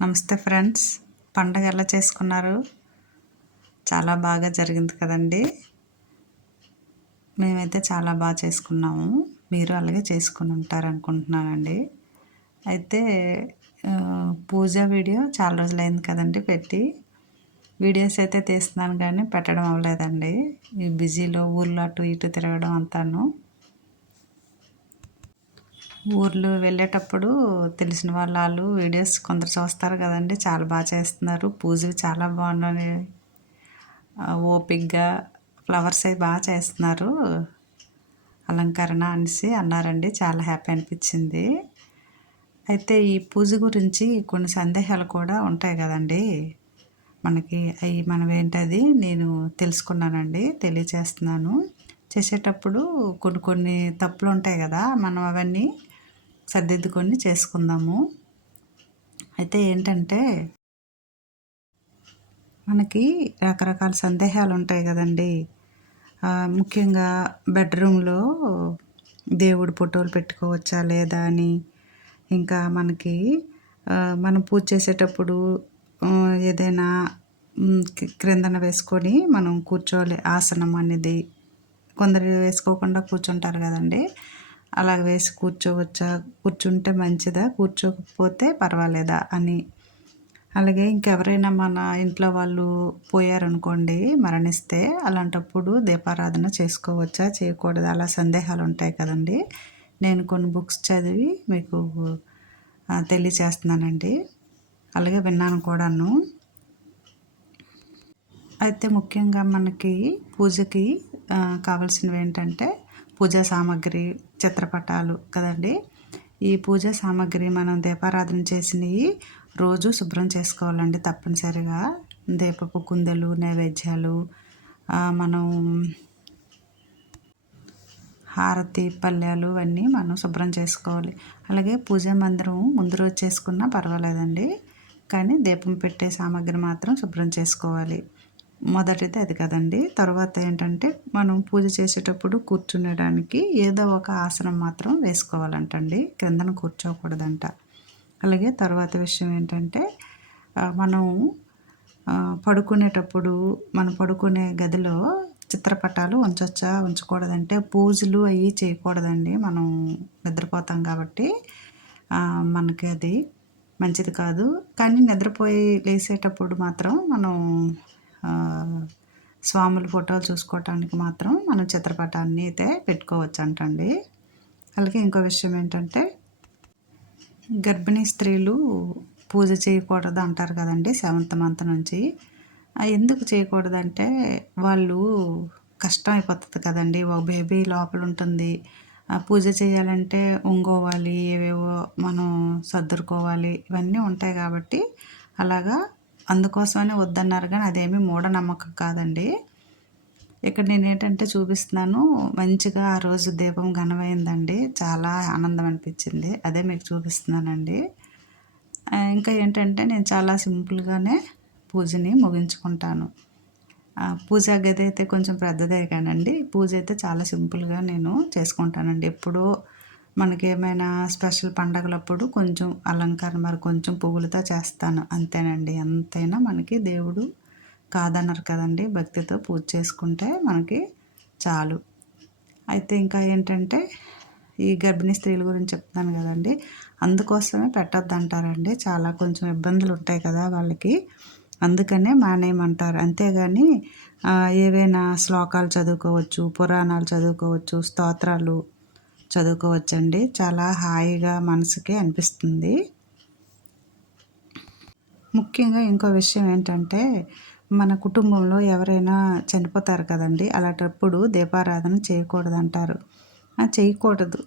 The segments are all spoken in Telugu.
నమస్తే ఫ్రెండ్స్. పండగ ఎలా చేసుకున్నారు? చాలా బాగా జరిగింది కదండి. మేమైతే చాలా బాగా చేసుకున్నాము. మీరు అలాగే చేసుకుని ఉంటారు అనుకుంటున్నానండి. అయితే పూజ వీడియో చాలా రోజులైంది కదండి పెట్టి. వీడియోస్ అయితే తీస్తున్నాను కానీ పెట్టడం అవ్వలేదండి. ఈ బిజీలో ఊళ్ళో అటు ఇటు తిరగడం అంతాను. ఊర్లు వెళ్ళేటప్పుడు తెలిసిన వాళ్ళు వీడియోస్ కొందరు చూస్తారు కదండి. చాలా బాగా చేస్తున్నారు. పూజలు చాలా బాగున్నాయి. ఓపిక్గా ఫ్లవర్స్ అవి బాగా చేస్తున్నారు. అలంకరణ అనేసి అన్నారండి. చాలా హ్యాపీ అనిపించింది. అయితే ఈ పూజ గురించి కొన్ని సందేహాలు కూడా ఉంటాయి కదండి. మనకి అవి మనం ఏంటది నేను తెలుసుకున్నానండి తెలియచేస్తున్నాను. చేసేటప్పుడు కొన్ని కొన్ని తప్పులు ఉంటాయి కదా. మనం అవన్నీ సర్దిద్దుకొని చేసుకుందాము. అయితే ఏంటంటే మనకి రకరకాల సందేహాలు ఉంటాయి కదండి ముఖ్యంగా బెడ్రూమ్లో దేవుడి ఫోటోలు పెట్టుకోవచ్చా లేదా అని. ఇంకా మనకి మనం పూజ చేసేటప్పుడు ఏదైనా క్రిందన వేసుకొని మనం కూర్చోవాలి. ఆసనం అనేది కొందరు వేసుకోకుండా కూర్చుంటారు కదండి. అలాగ వేసి కూర్చోవచ్చా? కూర్చుంటే మంచిదా? కూర్చోకపోతే పర్వాలేదా? అని. అలాగే ఇంకెవరైనా మన ఇంట్లో వాళ్ళు పోయారనుకోండి మరణిస్తే అలాంటప్పుడు దీపారాధన చేసుకోవచ్చా? చేయకూడదా? అలా సందేహాలు ఉంటాయి కదండి. నేను కొన్ని బుక్స్ చదివి మీకు తెలియచేస్తున్నానండి. అలాగే విన్నాను కూడాను. అయితే ముఖ్యంగా మనకి పూజకి కావాల్సినవి ఏంటంటే పూజా సామాగ్రి చిత్రపటాలు కదండి. ఈ పూజా సామాగ్రి మనం దీపారాధన చేసినవి రోజు శుభ్రం చేసుకోవాలండి తప్పనిసరిగా. దీపపు కుందెలు నైవేద్యాలు మనం హారతి పల్లెలు అన్నీ మనం శుభ్రం చేసుకోవాలి. అలాగే పూజ మందిరం ముందు రోజు చేసుకున్నా పర్వాలేదండి. కానీ దీపం పెట్టే సామాగ్రి మాత్రం శుభ్రం చేసుకోవాలి. మొదటిది అది కదండి. తర్వాత ఏంటంటే మనం పూజ చేసేటప్పుడు కూర్చునేడానికి ఏదో ఒక ఆసనం మాత్రం వేసుకోవాలంటండి. క్రిందన కూర్చోకూడదంట. అలాగే తర్వాత విషయం ఏంటంటే మనం పడుకునేటప్పుడు మనం పడుకునే గదిలో చిత్రపటాలు ఉంచొచ్చా ఉంచకూడదంటే పూజలు అవి చేయకూడదండి. మనం నిద్రపోతాం కాబట్టి మనకి అది మంచిది కాదు. కానీ నిద్రపోయి లేసేటప్పుడు మాత్రం మనం స్వాముల ఫోటోలు చూసుకోవటానికి మాత్రం మనం చిత్రపటాన్ని అయితే పెట్టుకోవచ్చు అంటండి. అలాగే ఇంకో విషయం ఏంటంటే గర్భిణీ స్త్రీలు పూజ చేయకూడదు అంటారు కదండి సెవెంత్ మంత్ నుంచి. ఎందుకు చేయకూడదంటే వాళ్ళు కష్టం అయిపోతుంది కదండి. ఒక బేబీ లోపల ఉంటుంది. పూజ చేయాలంటే ఉంగోవాలి ఏవేవో మనం సర్దుకోవాలి ఇవన్నీ ఉంటాయి కాబట్టి అలాగా అందుకోసమని వద్దన్నారు కానీ అదేమి మూఢనమ్మకం కాదండి. ఇక్కడ నేను ఏంటంటే చూపిస్తున్నాను మంచిగా ఆ రోజు దీపం ఘనమైందండి. చాలా ఆనందం అనిపించింది. అదే మీకు చూపిస్తున్నానండి. ఇంకా ఏంటంటే నేను చాలా సింపుల్గానే పూజని ముగించుకుంటాను. పూజ గది అయితే కొంచెం పెద్దదే కానండి. పూజ అయితే చాలా సింపుల్గా నేను చేసుకుంటానండి. ఎప్పుడూ మనకి ఏమైనా స్పెషల్ పండగలప్పుడు కొంచెం అలంకారం మరి కొంచెం పువ్వులతో చేస్తాను. అంతేనండి. ఎంతైనా మనకి దేవుడు కాదన్నారు కదండి. భక్తితో పూజ చేసుకుంటే మనకి చాలు. అయితే ఇంకా ఏంటంటే ఈ గర్భిణీ స్త్రీల గురించి చెప్తాను కదండి. అందుకోసమే పెట్టద్దు అంటారండి చాలా కొంచెం ఇబ్బందులు ఉంటాయి కదా వాళ్ళకి. అందుకనే మానేయమంటారు. అంతేగాని ఏవైనా శ్లోకాలు చదువుకోవచ్చు పురాణాలు చదువుకోవచ్చు స్తోత్రాలు చదువుకోవచ్చండి. చాలా హాయిగా మనసుకి అనిపిస్తుంది. ముఖ్యంగా ఇంకో విషయం ఏంటంటే మన కుటుంబంలో ఎవరైనా చనిపోతారు కదండి అలాంటప్పుడు దీపారాధన చేయకూడదు అంటారు చేయకూడదు.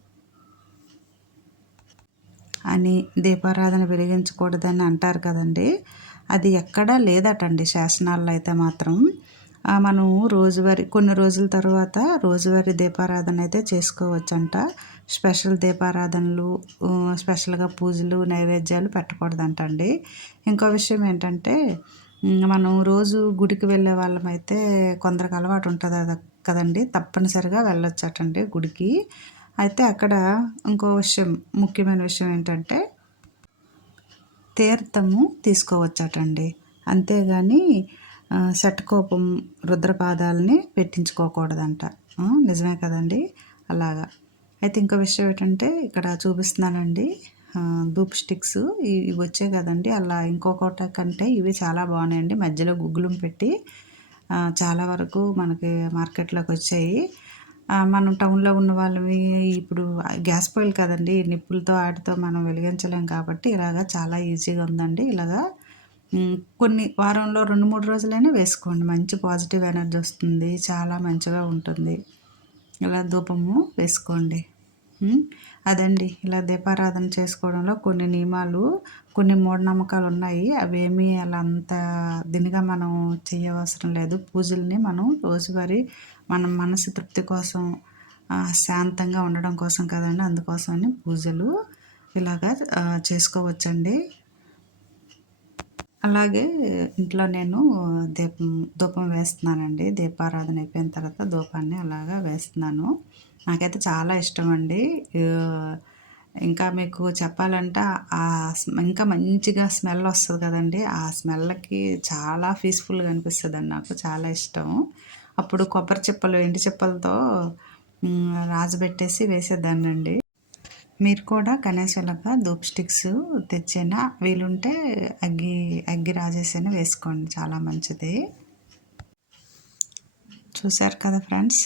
అని దీపారాధన వెలిగించకూడదని అంటారు కదండి. అది ఎక్కడా లేదటండి శాసనాల్లో అయితే మాత్రం. మనం రోజువారి కొన్ని రోజుల తర్వాత రోజువారీ దీపారాధన అయితే చేసుకోవచ్చంట. స్పెషల్ దీపారాధనలు స్పెషల్గా పూజలు నైవేద్యాలు పెట్టకూడదంట అండి ఇంకో విషయం ఏంటంటే మనం రోజు గుడికి వెళ్ళే వాళ్ళమైతే కొందరికి అలవాటు ఉంటుంది కదండి. తప్పనిసరిగా వెళ్ళొచ్చటండి గుడికి. అయితే అక్కడ ఇంకో విషయం ముఖ్యమైన విషయం ఏంటంటే తీర్థము తీసుకోవచ్చటండి. అంతేగాని షట్కోపం రుద్రపాదాలని పెట్టించుకోకూడదంట. నిజమే కదండి? అలాగా. అయితే ఇంకో విషయం ఏంటంటే ఇక్కడ చూపిస్తున్నానండి. దూప్ ధూప్ స్టిక్స్ ఇవి ఇవి వచ్చాయి కదండి. అలా ఇంకొకటి కంటే ఇవి చాలా బాగున్నాయండి. మధ్యలో గుగ్గులం పెట్టి చాలా వరకు మనకి మార్కెట్లోకి వచ్చాయి. మనం టౌన్లో ఉన్న వాళ్ళవి ఇప్పుడు గ్యాస్ పొయ్యిలు కదండి. నిప్పులతో ఆటితో మనం వెలిగించలేం కాబట్టి ఇలాగా చాలా ఈజీగా ఉందండి. ఇలాగా కొన్ని వారంలో రెండు మూడు రోజులైనా వేసుకోండి. మంచి పాజిటివ్ ఎనర్జీ వస్తుంది. చాలా మంచిగా ఉంటుంది. ఇలా ధూపము వేసుకోండి. అదండి. ఇలా దీపారాధన చేసుకోవడంలో కొన్ని నియమాలు కొన్ని మూఢనమ్మకాలు ఉన్నాయి. అవేమీ అలా అంత దినిగా మనం చేయవసరం లేదు. పూజల్ని మనం రోజువారీ మన మనసు తృప్తి కోసం శాంతంగా ఉండడం కోసం కదండి. అందుకోసమని పూజలు ఇలాగా చేసుకోవచ్చండి. అలాగే ఇంట్లో నేను దీపం ధూపం వేస్తున్నానండి. దీపారాధన అయిపోయిన తర్వాత ధూపాన్ని అలాగా వేస్తున్నాను. నాకైతే చాలా ఇష్టం అండి. ఇంకా మీకు చెప్పాలంటే ఆ ఇంకా మంచిగా స్మెల్ వస్తుంది కదండి. ఆ స్మెల్కి చాలా పీస్ఫుల్గా అనిపిస్తుంది అండి నాకు. చాలా ఇష్టం. అప్పుడు కొబ్బరి చిప్పలు ఎండి చిప్పలతో రాజు పెట్టేసి వేసేదాన్నండి. మీరు కూడా గణేశులగా ధూప్ స్టిక్స్ తెచ్చినా? వీలుంటే అగ్గి అగ్గి రాజేసైనా వేసుకోండి. చాలా మంచిది. చూశారు కదా ఫ్రెండ్స్?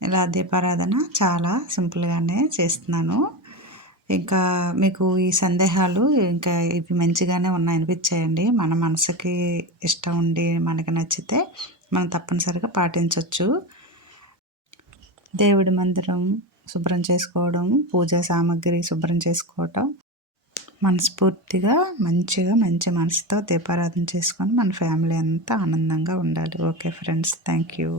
ఇలా దీపారాధన చాలా సింపుల్గానే చేస్తున్నాను. ఇంకా మీకు ఈ సందేహాలు ఇంకా ఇవి మంచిగానే ఉన్నాయి అనిపించాయండి మన మనసుకి ఇష్టం ఉండి మనకి నచ్చితే మనం తప్పనిసరిగా పాటించవచ్చు దేవుడి మందిరం శుభ్రం చేసుకోవడం పూజా సామాగ్రి శుభ్రం చేసుకోవటం. మనస్ఫూర్తిగా మంచిగా మంచి మనసుతో దీపారాధన చేసుకొని మన ఫ్యామిలీ అంతా ఆనందంగా ఉండాలి. Okay friends thank you